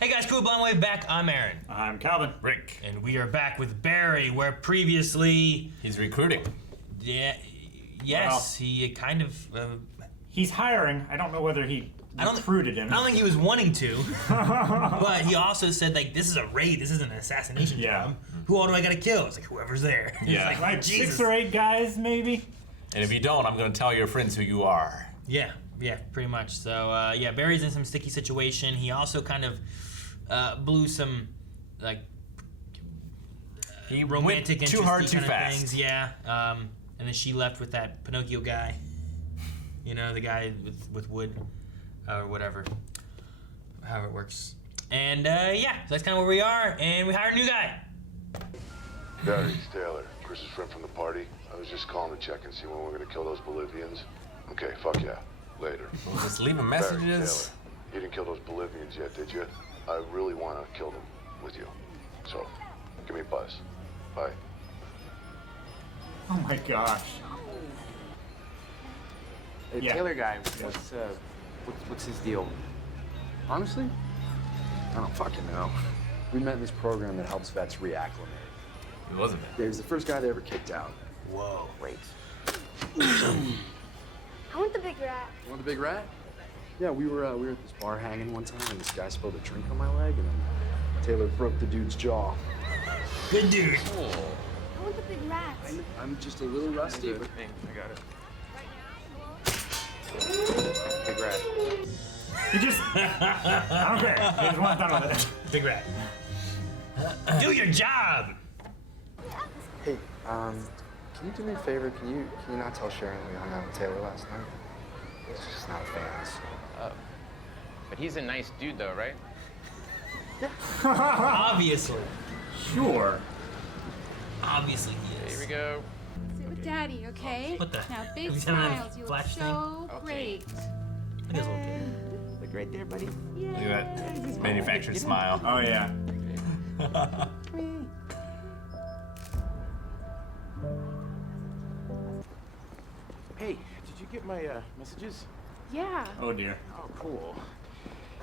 Hey guys, cool Blonde Wave back. I'm Aaron. I'm Calvin. Rick. And we are back with Barry, where previously... He's recruiting. Yeah, yes, he kind of... He's hiring. I don't know whether he recruited him. I don't think he was wanting to. But he also said, like, this is a raid. This isn't an assassination job. Who all do I gotta kill? It's like, whoever's there. Yeah. Like 6 or 8 guys, maybe? And if you don't, I'm gonna tell your friends who you are. Yeah, pretty much. So, yeah, Barry's in some sticky situation. He also kind of blew some, like, He romantic went too hard, too kind of fast. things. Yeah, and then she left with that Pinocchio guy. You know, the guy with wood, or whatever, however it works. And yeah, so that's kind of where we are, and we hired a new guy. Barry, it's Taylor. Chris's friend from the party. I was just calling to check and see when we're gonna kill those Bolivians. Okay, fuck yeah. Later. We'll just leave him Barry, messages. Taylor, you didn't kill those Bolivians yet, did you? I really want to kill them with you. So, give me a buzz. Bye. Oh my gosh. The Taylor guy, what's his deal? Honestly, I don't fucking know. We met in this program that helps vets reacclimate. It wasn't Yeah, he was the first guy they ever kicked out. Whoa. Great. I want the big rat. You want the big rat? Yeah, we were at this bar hanging one time, and this guy spilled a drink on my leg, and then Taylor broke the dude's jaw. Good dude. I want the big rat. I'm just a little rusty, but I got it. Big rat. He just... I don't care. He just wants done with it. Big rat. Do your job. Hey, can you do me a favor? Can you not tell Sharon we hung out with Taylor last night? He's just not fans. But he's a nice dude, though, right? Obviously. Sure. Obviously he is. Here we go. Sit with Daddy, okay? What the? Now, big Have you done that smiles. You look flash so thing? great. Look at this little kid. Look right there, buddy. Look at that manufactured smile. Oh, yeah. Hey, did you get my messages? Yeah. Oh, dear. Oh, cool.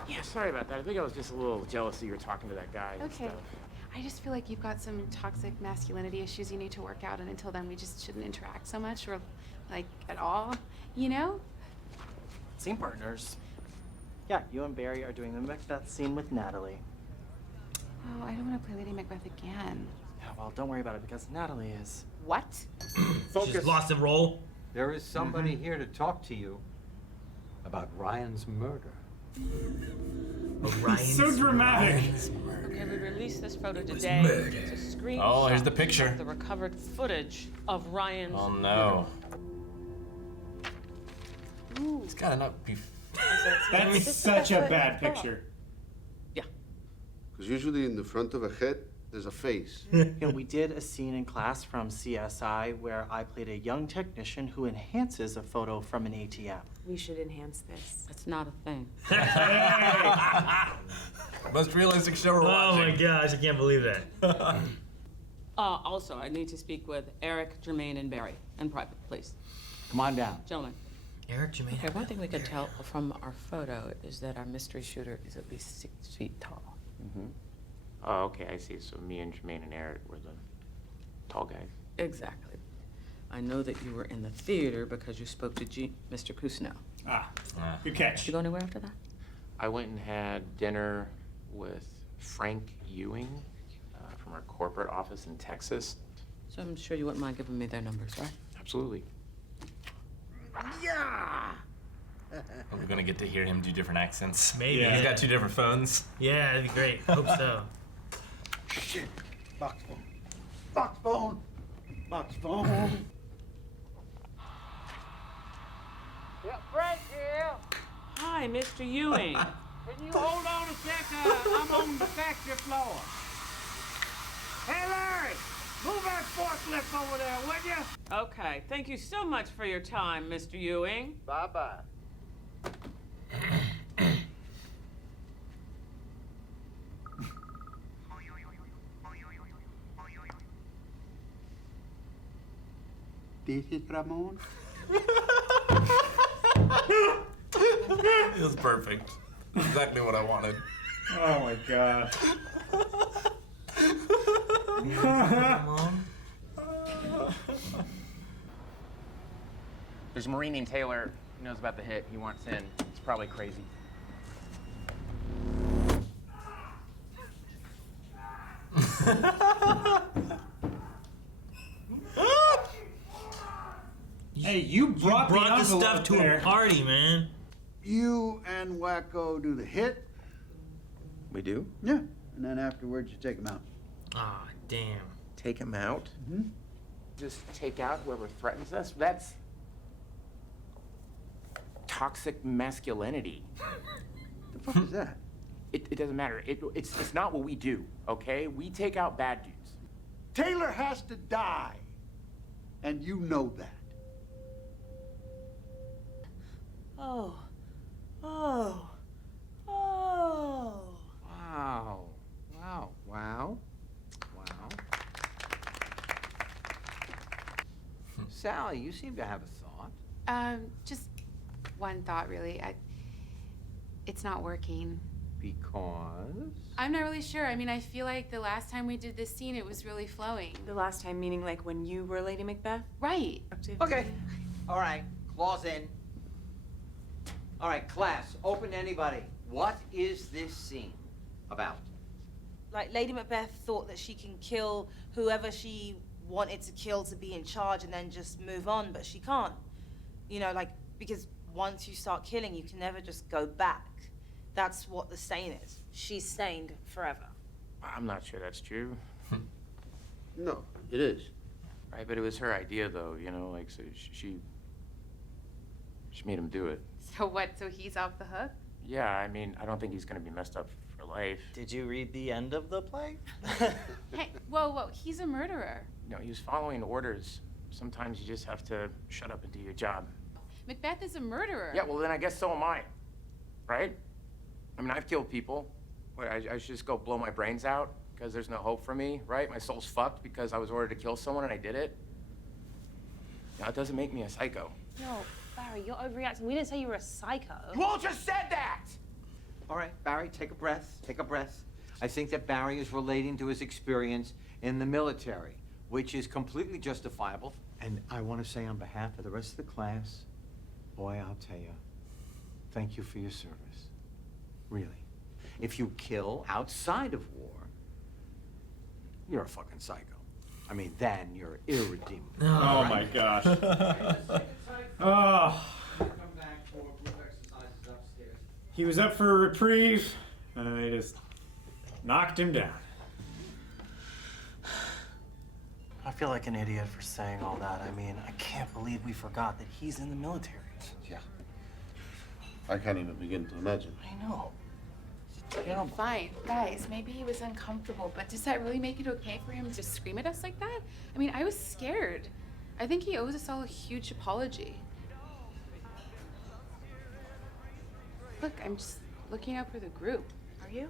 Yeah, sorry about that. I think I was just a little jealous that you were talking to that guy and Okay. stuff. I just feel like you've got some toxic masculinity issues you need to work out, and until then, we just shouldn't interact so much or, like, at all, you know? Scene partners. Yeah, you and Barry are doing the Macbeth scene with Natalie. Oh, I don't want to play Lady Macbeth again. Yeah, well, don't worry about it because Natalie is. What? She's lost the role. There is somebody here to talk to you about Ryan's murder. So dramatic. Okay, we released this photo today. It's a screenshot. Oh, here's the picture. Of the recovered footage of Ryan's Oh no. Ooh. It's gotta not be. That's such a bad picture. Yeah. Because usually in the front of a head, there's a face. You know, we did a scene in class from CSI where I played a young technician who enhances a photo from an ATM. We should enhance this. That's not a thing. Most realistic show we're watching. Oh my gosh, I can't believe that. Also, I need to speak with Eric, Jermaine, and Barry in private, please. Come on down. Gentlemen. Eric Jermaine. Okay, one thing we can tell from our photo is that our mystery shooter is at least 6 feet tall. Oh, okay, I see. So me and Jermaine and Eric were the tall guys. Exactly. I know that you were in the theater because you spoke to Mr. Cousineau. Good catch. Did you go anywhere after that? I went and had dinner with Frank Ewing from our corporate office in Texas. So I'm sure you wouldn't mind giving me their numbers, right? Absolutely. Are we gonna get to hear him do different accents? Maybe. He's got 2 different phones. Yeah, that'd be great. Hope so. Shit. Box phone. Box phone. Box phone. Yeah, Frank here. Hi, Mr. Ewing. Can you hold on a second? I'm on the factory floor. Hey, Larry, move that forklift over there, would you? Okay, thank you so much for your time, Mr. Ewing. Bye-bye. This is Ramon. It was perfect. Exactly what I wanted. Oh my gosh. There's a Marine named Taylor. He knows about the hit. He wants in. It's probably crazy. Hey, you brought the stuff to a party, man. You and Wacko do the hit. We do? Yeah. And then afterwards, you take him out. Ah, damn. Take him out? Mm-hmm. Just take out whoever threatens us. That's toxic masculinity. The fuck is that? It doesn't matter. It's not what we do, okay? We take out bad dudes. Taylor has to die. And you know that. Oh. Oh. Oh. Wow. Wow. Wow. Wow. Sally, you seem to have a thought. Just one thought, really. It's not working. Because? I'm not really sure. I mean, I feel like the last time we did this scene, it was really flowing. The last time, meaning like when you were Lady Macbeth? Right. Okay. All right. Claws in. All right, class, open to anybody. What is this scene about? Like, Lady Macbeth thought that she can kill whoever she wanted to kill to be in charge and then just move on, but she can't. You know, like, because once you start killing, you can never just go back. That's what the stain is. She's stained forever. I'm not sure that's true. No, it is. Right, but it was her idea, though, you know, like, so she made him do it. So what? So he's off the hook? Yeah, I mean, I don't think he's gonna be messed up for life. Did you read the end of the play? Hey, whoa, he's a murderer. No, he was following orders. Sometimes you just have to shut up and do your job. Macbeth is a murderer. Yeah, well, then I guess so am I, right? I mean, I've killed people. What, I should just go blow my brains out because there's no hope for me, right? My soul's fucked because I was ordered to kill someone and I did it. Now, it doesn't make me a psycho. No, Barry, you're overreacting. We didn't say you were a psycho. You all just said that! All right, Barry, take a breath. Take a breath. I think that Barry is relating to his experience in the military, which is completely justifiable. And I want to say on behalf of the rest of the class, boy, I'll tell you, thank you for your service. Really. If you kill outside of war, you're a fucking psycho. I mean, then you're irredeemable. Oh my gosh. Oh. He was up for a reprieve, and they just knocked him down. I feel like an idiot for saying all that. I mean, I can't believe we forgot that he's in the military. Yeah. I can't even begin to imagine. I know. Fine, guys, maybe he was uncomfortable, but does that really make it okay for him to scream at us like that? I mean, I was scared. I think he owes us all a huge apology. Look, I'm just looking out for the group. Are you?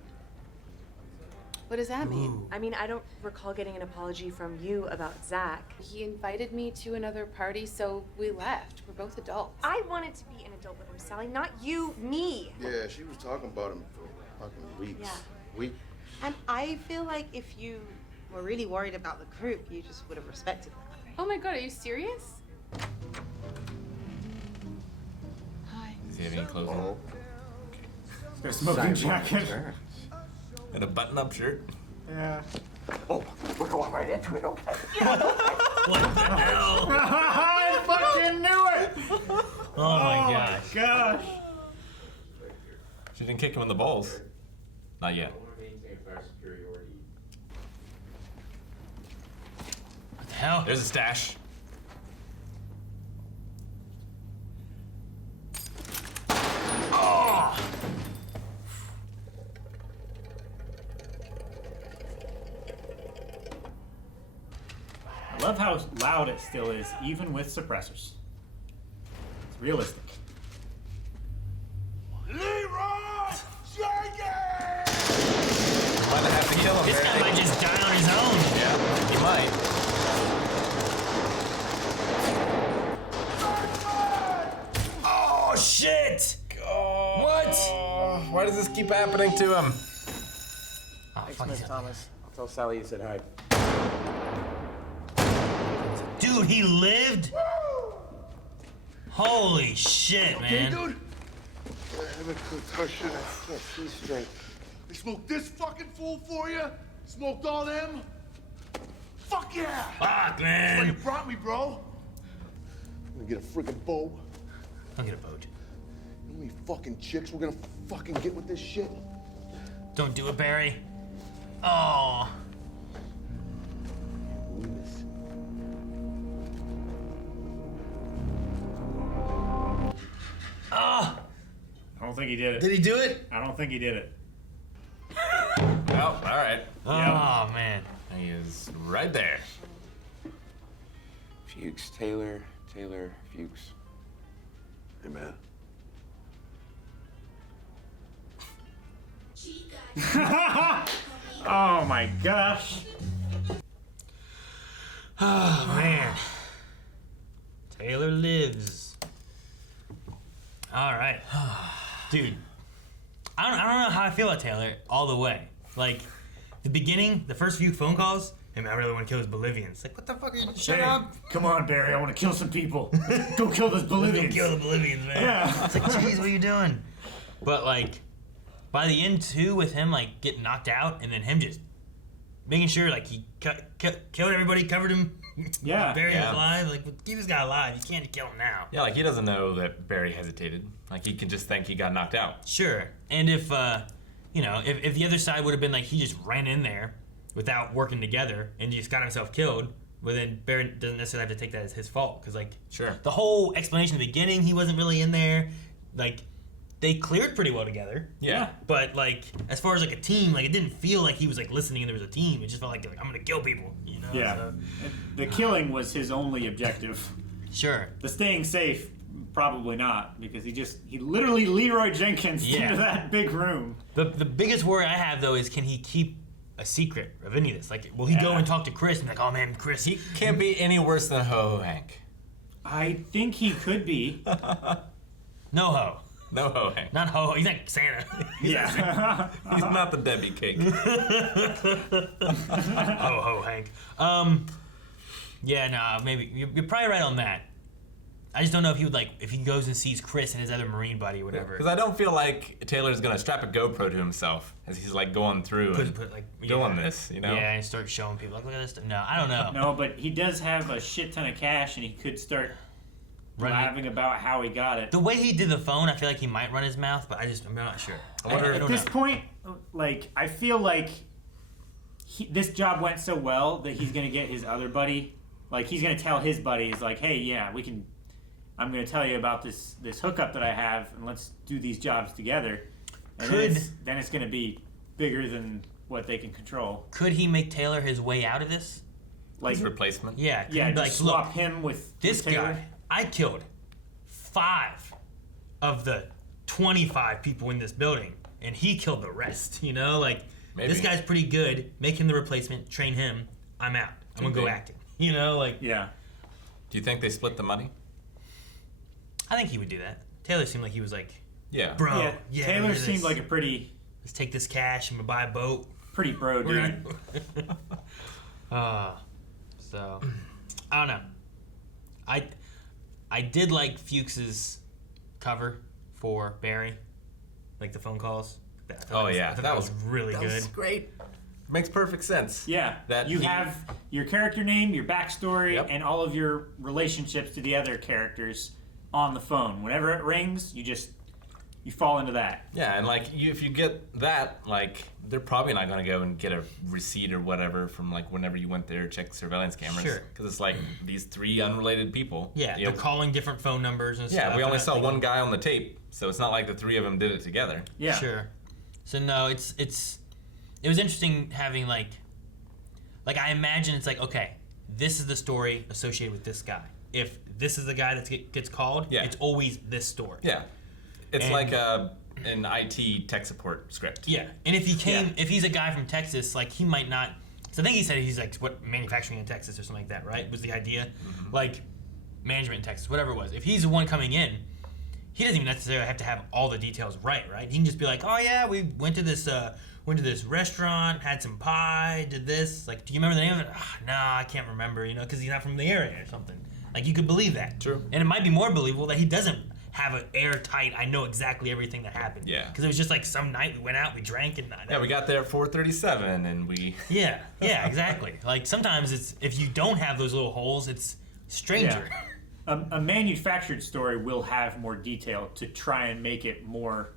What does that mean? I mean, I don't recall getting an apology from you about Zach. He invited me to another party, so we left. We're both adults. I wanted to be an adult with him, Sally, not you, me. Yeah, she was talking about him for fucking weeks. Yeah. Weeks. And I feel like if you were really worried about the group, you just would have respected that. Oh my god, are you serious? Hi. Does he have any clothes on? Their smoking jacket. And a button-up shirt? Yeah. Oh, we're going right into it, okay? What the hell? I fucking knew it! Oh my gosh. Gosh. She didn't kick him in the balls. Not yet. What the hell? There's a stash. Oh! I love how loud it still is, even with suppressors. It's realistic. Leroy Jenkins! Might have to kill him. This guy might just die on his own. Yeah, he might. Oh shit! Oh, What? Why does this keep happening to him? fuck Miss is Thomas. I'll tell Sally you said hi. Dude, he lived? Holy shit, man. Okay, dude? I have a concussion. I can't see straight. They smoked this fucking fool for you? Smoked all them? Fuck yeah! Fuck, That's why man. you brought me, bro. I'm gonna get a freaking bow. Don't get a boat. You know how many fucking chicks we're gonna fucking get with this shit? Don't do it, Barry. Oh. Oh. I don't think he did it. Did he do it? I don't think he did it. Well, all right. Oh, man. He is right there. Fuchs, Taylor, Fuchs. Hey, man. Oh my gosh. Oh, man. Taylor lives. All right. Dude, I don't know how I feel about Taylor all the way. Like, the beginning, the first few phone calls, hey, man, I really want to kill those Bolivians. Like, what the fuck are you? Shut Hey, up. come on, Barry. I want to kill some people. Go kill those Bolivians. Go kill the Bolivians, man. Yeah. It's like, jeez, what are you doing? But, like, by the end, too, with him, like, getting knocked out and then him just making sure, like, he killed everybody, covered him, Yeah. buried him Yeah. alive. Like, keep this guy alive. You can't kill him now. Yeah, like he doesn't know that Barry hesitated. Like he can just think he got knocked out. Sure. And if, you know, if the other side would have been like he just ran in there without working together and just got himself killed, well, then Barry doesn't necessarily have to take that as his fault. Because, like, Sure. the whole explanation in the beginning, he wasn't really in there. Like, they cleared pretty well together. Yeah. But, like, as far as, like, a team, like, it didn't feel like he was, like, listening and there was a team. It just felt like, I'm going to kill people, you know? Yeah. So, The killing was his only objective. sure. The staying safe, probably not, because he literally Leroy Jenkins Yeah. into that big room. The biggest worry I have, though, is can he keep a secret of any of this? Like, will he go and talk to Chris and be like, oh, man, Chris. He can't be any worse than Ho Ho Hank. I think he could be. No ho. No Ho Hank. Not ho. He's like Santa. Yeah. He's not the Debbie cake. Ho ho Hank. Yeah, nah, maybe you're probably right on that. I just don't know if he would like if he goes and sees Chris and his other Marine buddy or whatever. Because I don't feel like Taylor's gonna strap a GoPro to himself as he's like going through and like doing this, you know? Yeah, and start showing people like, look at this stuff. No, I don't know. No, but he does have a shit ton of cash, and he could start blabbing about how he got it. The way he did the phone, I feel like he might run his mouth, but I'm not sure. I At don't this know. point, like, I feel like this job went so well that he's gonna get his other buddy. Like, he's gonna tell his buddies, like, hey, yeah, I'm gonna tell you about this hookup that I have, and let's do these jobs together. And then it's gonna be bigger than what they can control. Could he make Taylor his way out of this? Like his replacement? Yeah. could Yeah, he be just swap him with this Taylor. guy. I killed 5 of the 25 people in this building, and he killed the rest. You know, like Maybe. this guy's pretty good. Make him the replacement. Train him. I'm out. I'm gonna go Okay. acting. You know, like Yeah. Do you think they split the money? I think he would do that. Taylor seemed like he was like, Yeah. bro. Yeah, Taylor look at seemed this. like a pretty Let's take this cash and buy a boat. bro We're dude. gonna- so I don't know. I did like Fuchs's cover for Barry, like the phone calls. I thought Oh, yeah. I thought that was really that good. was great. Makes perfect sense. Yeah, That you he- have your character name, your backstory, Yep. and all of your relationships to the other characters on the phone. Whenever it rings, you fall into that. Yeah, and like if you get that, like they're probably not gonna go and get a receipt or whatever from like whenever you went there, check surveillance cameras. Sure. Because it's like these 3 unrelated people. Yeah, You they're know, calling different phone numbers and stuff. yeah, we They're only not saw thinking- one guy on the tape, so it's not like the 3 of them did it together. Yeah. Sure. So no, it was interesting having like I imagine it's like, okay, this is the story associated with this guy. If this is the guy that gets called, Yeah. it's always this story. Yeah. It's And- like an IT tech support script. Yeah, and if if he's a guy from Texas, like he might not. So I think he said he's like manufacturing in Texas or something like that, right? Was the idea, like management in Texas, whatever it was. If he's the one coming in, he doesn't even necessarily have to have all the details right? He can just be like, oh yeah, we went to this went to this restaurant, had some pie, did this. Like, do you remember the name of it? No, I can't remember, you know, because he's not from the area or something. Like, you could believe that. True. And it might be more believable that he doesn't have an airtight, I know exactly everything that happened. Yeah. Because it was just like some night we went out, we drank, and Yeah, we got there at 4:37, and we. Yeah, exactly. Like sometimes it's if you don't have those little holes, it's stranger. Yeah. A manufactured story will have more detail to try and make it more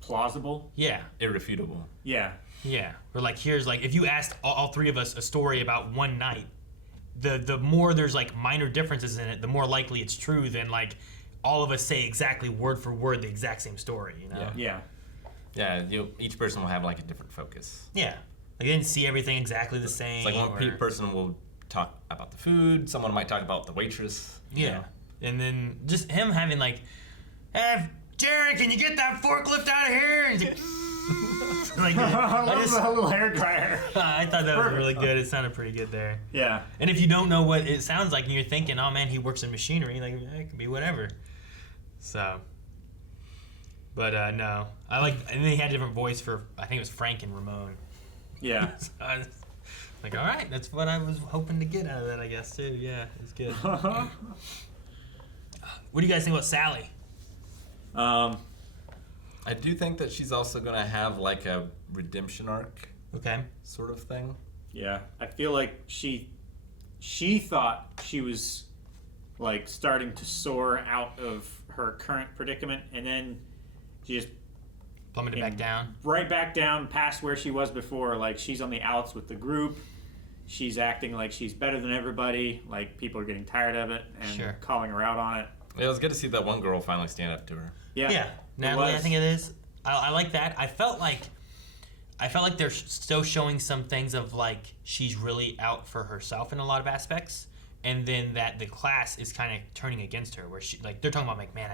plausible. Yeah. Irrefutable. Yeah. Yeah. Or like here's like if you asked all three of us a story about one night, the more there's like minor differences in it, the more likely it's true than like all of us say exactly word for word the exact same story, you know? Yeah. Yeah, each person will have like a different focus. Yeah. Like they didn't see everything exactly the same. It's like one person will talk about the food, someone might talk about the waitress. Yeah. know? And then just him having like, hey, Jerry, can you get that forklift out of here? And he's like, I love the little hair dryer. I thought that was really good. It sounded pretty good there. Yeah. And if you don't know what it sounds like and you're thinking, oh man, he works in machinery, like it could be whatever. So, but no, I like, and then he had a different voice for, I think it was Frank and Ramon. Yeah. So I was like, all right, that's what I was hoping to get out of that, I guess too. Yeah, it's good. What do you guys think about Sally? I do think that she's also gonna have like a redemption arc. Okay. Sort of thing. Yeah. I feel like she thought she was like starting to soar out of her current predicament, and then she just plummeted back down. Right back down past where she was before. Like she's on the outs with the group. She's acting like she's better than everybody. Like people are getting tired of it and calling her out on it. Yeah, it was good to see that one girl finally stand up to her. Yeah. Natalie, I think it is. I like that. I felt like they're still showing some things of like she's really out for herself in a lot of aspects, and then that the class is kind of turning against her. Where she like they're talking about like, man,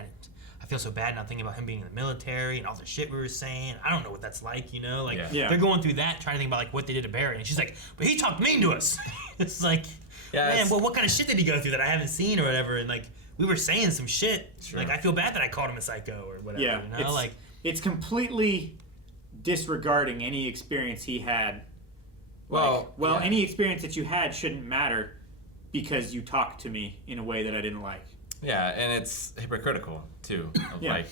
I feel so bad not thinking about him being in the military and all the shit we were saying. I don't know what that's like, you know? Like they're going through that, trying to think about like what they did to Barry, and she's like, but he talked mean to us. It's like, man, well, what kind of shit did he go through that I haven't seen or whatever? And like. We were saying some shit. Sure. Like I feel bad that I called him a psycho or whatever. Yeah, you know? it's completely disregarding any experience he had. Any experience that you had shouldn't matter because you talked to me in a way that I didn't like. Yeah, and it's hypocritical too. Of like,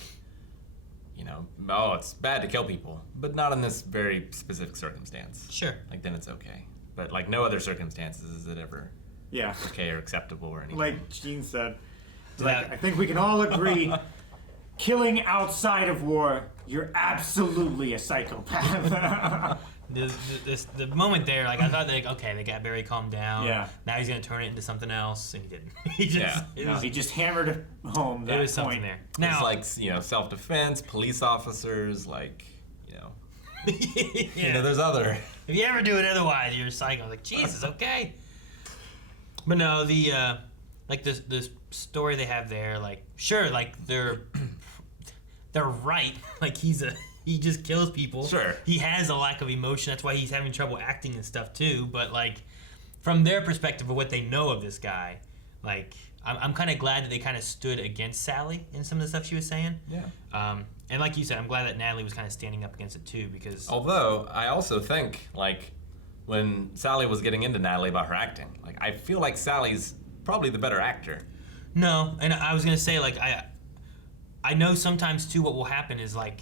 you know, oh, it's bad to kill people, but not in this very specific circumstance. Sure. Like then it's okay, but like no other circumstances is it ever. Yeah. Okay or acceptable or anything. Like Gene said. Like, I think we can all agree, killing outside of war, you're absolutely a psychopath. the moment there, like I thought, like okay, they got Barry calmed down. Yeah. Now he's gonna turn it into something else, and he didn't. He just hammered home that It was point. something there. Now, it's like, you know, self-defense, police officers, like, you know. You know, there's other. If you ever do it otherwise, you're a psycho. Like Jesus, okay. But no, the like the story they have there, like sure, like they're right. Like he just kills people. Sure. He has a lack of emotion. That's why he's having trouble acting and stuff too. But like from their perspective of what they know of this guy, like I'm kind of glad that they kind of stood against Sally in some of the stuff she was saying. Yeah. And like you said, I'm glad that Natalie was kind of standing up against it too because. Although I also think like when Sally was getting into Natalie about her acting, like I feel like Sally's probably the better actor. No, and I was gonna say like I know sometimes too what will happen is like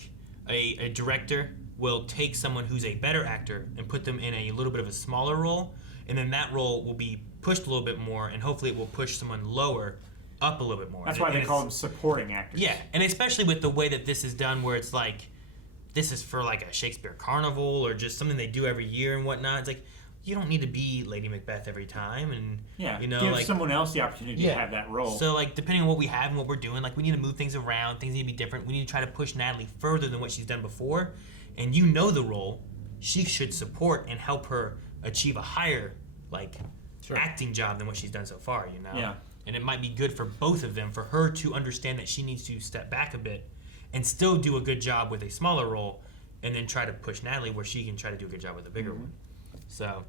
a director will take someone who's a better actor and put them in a little bit of a smaller role, and then that role will be pushed a little bit more, and hopefully it will push someone lower up a little bit more. That's why they call them supporting actors. Yeah, and especially with the way that this is done, where it's like this is for like a Shakespeare carnival or just something they do every year and whatnot. It's like you don't need to be Lady Macbeth every time, and you know, give like someone else the opportunity to have that role. So like depending on what we have and what we're doing, like we need to move things around. Things need to be different. We need to try to push Natalie further than what she's done before. And you know the role, she should support and help her achieve a higher like acting job than what she's done so far. You know. Yeah. And it might be good for both of them, for her to understand that she needs to step back a bit and still do a good job with a smaller role, and then try to push Natalie where she can try to do a good job with a bigger one. So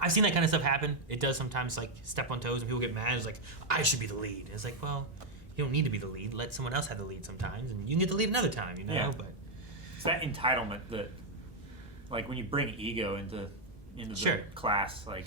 I've seen that kind of stuff happen. It does sometimes like step on toes and people get mad. It's like, I should be the lead. And it's like, well, you don't need to be the lead. Let someone else have the lead sometimes, and you can get the lead another time, you know? Yeah. But It's that entitlement that, like, when you bring ego into Sure. the class, like,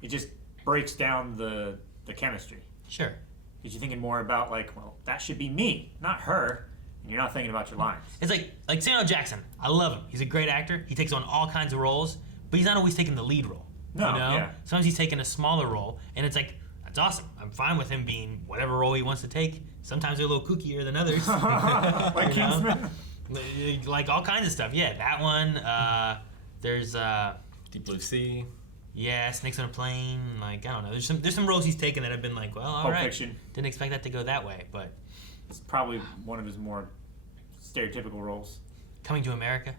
it just breaks down the chemistry. Sure. Because you're thinking more about, like, well, that should be me, not her. And you're not thinking about your lines. It's like Samuel Jackson. I love him. He's a great actor. He takes on all kinds of roles, but he's not always taking the lead role. No, you know? yeah. Sometimes he's taking a smaller role, and it's like, that's awesome. I'm fine with him being whatever role he wants to take. Sometimes they're a little kookier than others. Like You know? Kingsman. Like all kinds of stuff. Yeah, that one. There's Deep Blue Sea. Yeah, Snakes on a Plane. Like, I don't know. There's some roles he's taken that have been like, well, all Pulp right. Fiction. Didn't expect that to go that way, but It's probably one of his more stereotypical roles. Coming to America.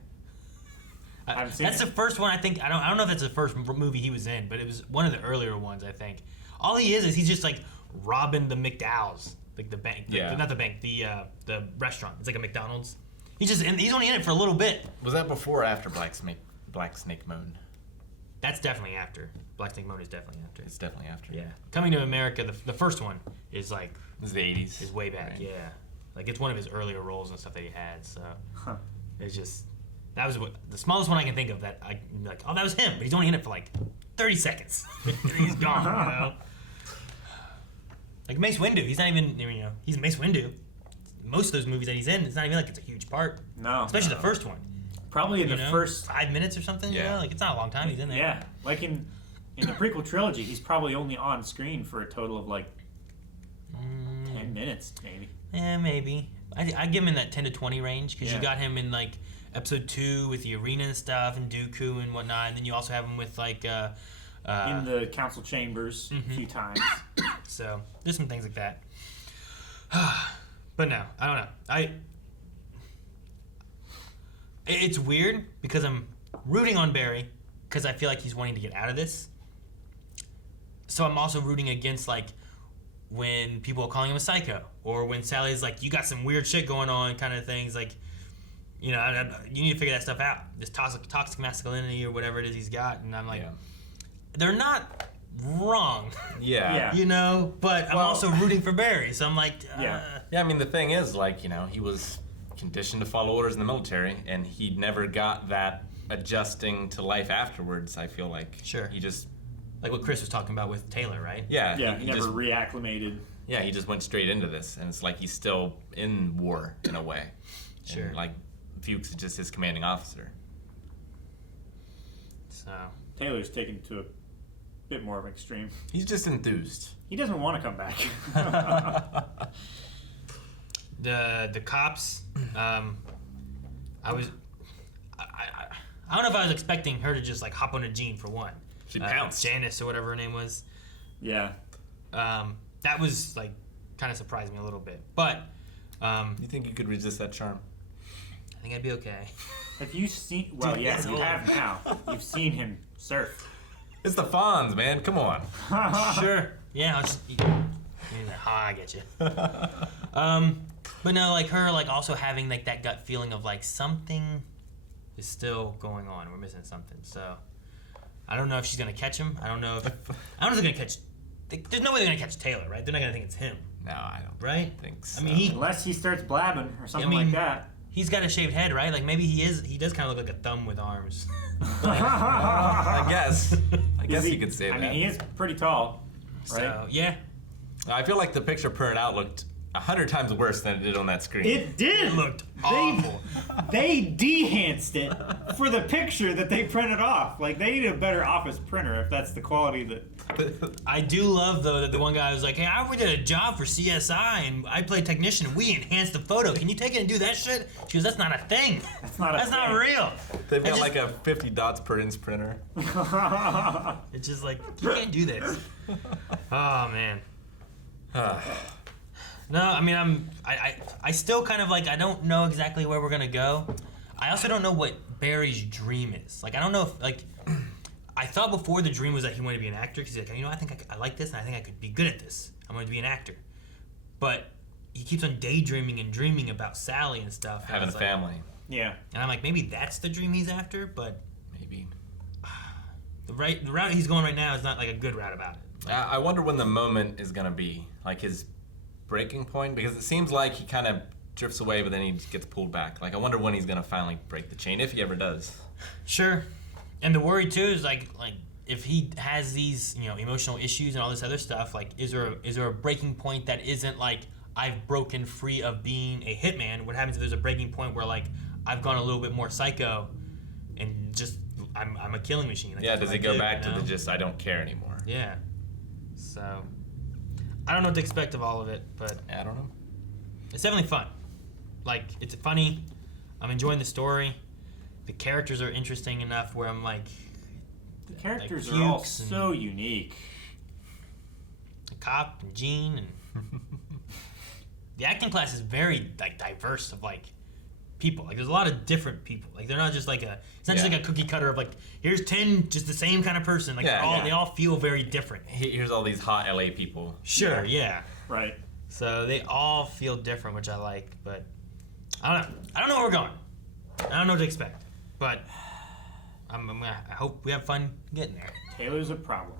I haven't seen That's it. the first one I think. I don't know if that's the first movie he was in, but it was one of the earlier ones I think. All he is he's just like robbing the McDowell's, like the bank. Not the bank. The restaurant. It's like a McDonald's. He's only in it for a little bit. Was that before or after Black Snake Moon? That's definitely after. Black Snake Moon is definitely after. It's definitely after. Yeah. Coming to America, the first one is like. It's the 80s. Is way back. Right. Yeah. Like it's one of his earlier roles and stuff that he had. So it's just that was the smallest one I can think of that I like. Oh, that was him, but he's only in it for like 30 seconds. And he's gone. You know. Like Mace Windu, he's not even. You know, he's Mace Windu. Most of those movies that he's in, it's not even like it's a huge part. No. Especially the first one. Probably in the first 5 minutes or something. Yeah. You know? Like it's not a long time he's in there. Yeah. Like in the prequel trilogy, he's probably only on screen for a total of like 10 minutes, maybe. Yeah, maybe. I give him in that 10 to 20 range because Yeah. you got him in like episode 2 with the arena and stuff and Dooku and whatnot, and then you also have him with like in the council chambers a few times. So there's some things like that. But no, I don't know. It's weird because I'm rooting on Barry because I feel like he's wanting to get out of this. So I'm also rooting against like when people are calling him a psycho or when Sally's like, you got some weird shit going on kind of things. Like, you know, you need to figure that stuff out. This toxic masculinity or whatever it is he's got. And I'm like, they're not wrong. Yeah. You know, but I'm also rooting for Barry. So I'm like, Yeah, I mean, the thing is, like, you know, he was conditioned to follow orders in the military, and he never got that adjusting to life afterwards, I feel like. Sure. He just... Like what Chris was talking about with Taylor, right? Yeah. Yeah, he never just, reacclimated. Yeah, he just went straight into this, and it's like he's still in war, in a way. Sure. And, like, Fuchs is just his commanding officer. So... Taylor's taken to a bit more of an extreme. He's just enthused. He doesn't want to come back. The cops, I don't know if I was expecting her to just like hop on a Jean for one. She pounced. Janice or whatever her name was. Yeah. That was like kind of surprised me a little bit. But you think you could resist that charm? I think I'd be okay. Have you seen? Well, Dude, yeah, that's you old. have now. You've seen him surf. It's the Fonz, man. Come on. Sure. Yeah. I'll just, I get you. But no, like her, like also having like that gut feeling of like something is still going on. We're missing something. So I don't know if she's gonna catch him. I don't know if they're gonna catch. There's no way they're gonna catch Taylor, right? They're not gonna think it's him. No, I don't Right? think so. I mean, Unless he starts blabbing or something I mean, like that. He's got a shaved head, right? Like maybe he does kind of look like a thumb with arms. I guess Is you could say that. I mean, he is pretty tall, right? So yeah, I feel like the picture printed out looked 100 times worse than it did on that screen. It did. it looked awful. They de-enhanced it for the picture that they printed off. Like, they need a better office printer if that's the quality that... I do love though that the one guy was like, "Hey, I did a job for CSI and I played technician. And we enhanced the photo. Can you take it and do that shit?" She goes, "That's not a thing. That's not a That's not thing." real." They've got like a 50 dots per inch printer. It's just like you can't do this. Oh man. No, I mean I still kind of like I don't know exactly where we're gonna go. I also don't know what Barry's dream is. Like I don't know if like I thought before the dream was that he wanted to be an actor because he's like, you know, I think I like this and I think I could be good at this. I'm going to be an actor. But he keeps on daydreaming and dreaming about Sally and stuff. And Having a family. Yeah. And I'm like, maybe that's the dream he's after, but maybe the route he's going right now is not like a good route about it. Like, I wonder when the moment is gonna be, like his breaking point, because it seems like he kind of drifts away, but then he gets pulled back. Like, I wonder when he's gonna finally break the chain, if he ever does. Sure. And the worry too is like if he has these, you know, emotional issues and all this other stuff, like is there a breaking point that isn't like I've broken free of being a hitman? What happens if there's a breaking point where like I've gone a little bit more psycho and just I'm a killing machine? Like, Yeah, does it go back you to know? the just I don't care anymore? Yeah. So I don't know what to expect of all of it, but I don't know. It's definitely fun. Like, it's funny. I'm enjoying the story. The characters are interesting enough where I'm like, The characters like are all Fuchs and so unique. the cop and Gene and the acting class is very like diverse of like people. Like, there's a lot of different people. Like, they're not just like it's not just like a cookie cutter of like, here's 10 just the same kind of person. Like, they all feel very different. Here's all these hot LA people. Sure, yeah. Right. So they all feel different, which I like, but I don't know. I don't know where we're going. I don't know what to expect, but I hope we have fun getting there. Taylor's a problem.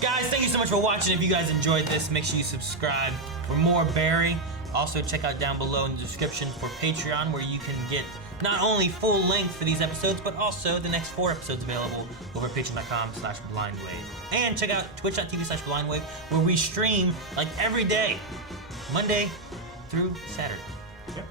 Guys, thank you so much for watching. If you guys enjoyed this, make sure you subscribe for more Barry. Also, check out down below in the description for Patreon, where you can get not only full length for these episodes, but also the next 4 episodes available over at patreon.com/blindwave. And check out twitch.tv/blindwave, where we stream like every day, Monday through Saturday. Yep.